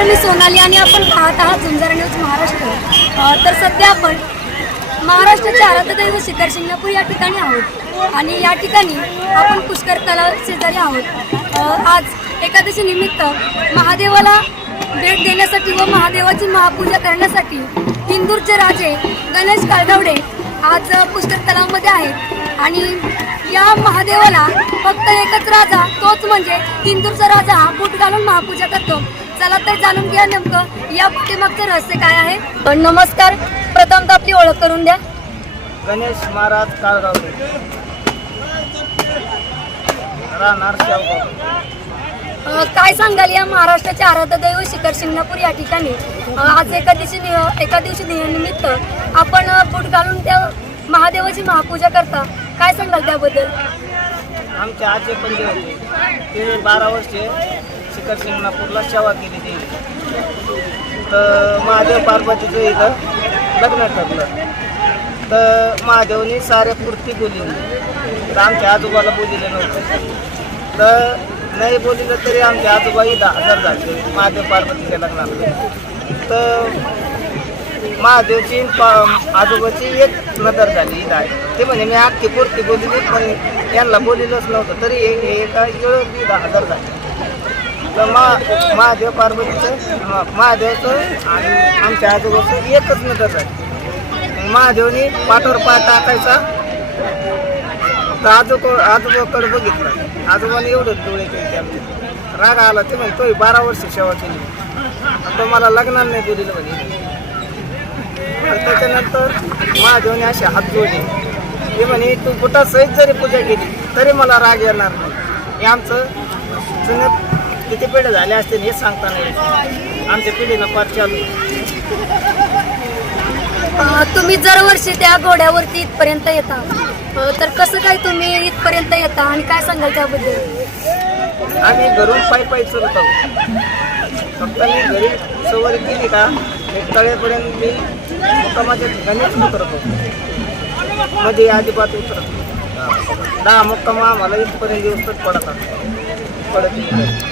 नमस्कार, मी सोनाली आणि आपण पाहत आहात झुंजार न्यूज महाराष्ट्र। तर सध्या आपण महाराष्ट्राच्या आराध्यदैव शिखर शिंगणापूर या ठिकाणी आहोत आणि या ठिकाणी आपण पुष्कर तलाव शेजारी आहोत। आज एकादशी निमित्त महादेवाला भेट देण्यासाठी व महादेवाची महापूजा करण्यासाठी इंदूरचे राजे गणेश काळगावडे आज पुष्कर तलावामध्ये आहेत आणि या महादेवाला फक्त एकच राजा, तोच म्हणजे इंदूरचा राजा हा बूट घालून महापूजा करतो। चला तर जाणून घ्या नेमकं या पाठीमागचं रहस्य काय आहे। नमस्कार, प्रथम आपली ओळख करून द्या। गणेश महाराज काळगावडे, राहणार शेवगाव। काय सांगाल या महाराष्ट्राचे आराध्यदैव शिखर शिंगणापूर या ठिकाणी आज एका दिवशी निमित्त आपण बूट घालून त्या महादेवाची महापूजा करता, काय सांगाल त्याबद्दल? आमचे आजी पंजे होते, ते 12 वर्षे शिखर शिंगणापूरला सेवा केली त्यांनी। तर महादेव पार्वतीचं इथं लग्न ठरलं, तर महादेवनी साऱ्या पूर्ती बोलिली, तर आमच्या आजोबाला बोलिले नव्हते, तर नाही बोलिलं तरी आमच्या आजोबाही 10,000 झाले महादेव पार्वतीच्या लग्नाला। तर महादेवची आजोबाची एक नजर झाली आहे, ते म्हणे मी अख्खी पूर्ती बोलली पण यांना बोलिलंच नव्हतं, तरी एका वेळी 10,000 झाले। तर महादेव महादेवचं आणि आमच्या आजोबाचं एकच नजर झाली। महादेवनी पाठावर पाय टाकायचा, तर आजोबाकडे बघितलं, आजोबाने एवढंच डोळे केले आमचे, राग आला, ते म्हणे तो 12 वर्ष सेवा केली, आता मला लग्नाला नाही बोलिलं म्हणे। तर त्याच्यानंतर महादेवने असे हात जोडले, ते म्हणे तू बुटासहित जरी पूजा केली तरी मला राग येणार नाही। हे आमचं जुन्या किती पिढ्या झाल्या असतील हे सांगता नाही, आमच्या पिढीनं फार चालू। तुम्ही दरवर्षी त्या घोड्यावरती इथपर्यंत येता, तर कसं काय तुम्ही इथपर्यंत येता आणि काय सांगाल त्याबद्दल? आम्ही घरून पायी चलत आहोत, फक्त मी घरी सवारी केली का एक तळेपर्यंत मी मुक्कामाच्या ठिकाणीच उतरतो, मध्ये अजिबात उतरत 10 मुक्कामा आम्हाला इथपर्यंत दिवसात पडत नाही।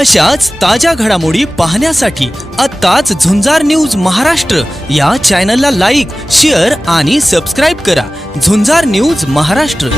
अशाच ताज्या घडामोडी पाहण्यासाठी आत्ताच झुंजार न्यूज महाराष्ट्र या चॅनलला लाईक, शेअर आणि सबस्क्राईब करा। झुंजार न्यूज महाराष्ट्र।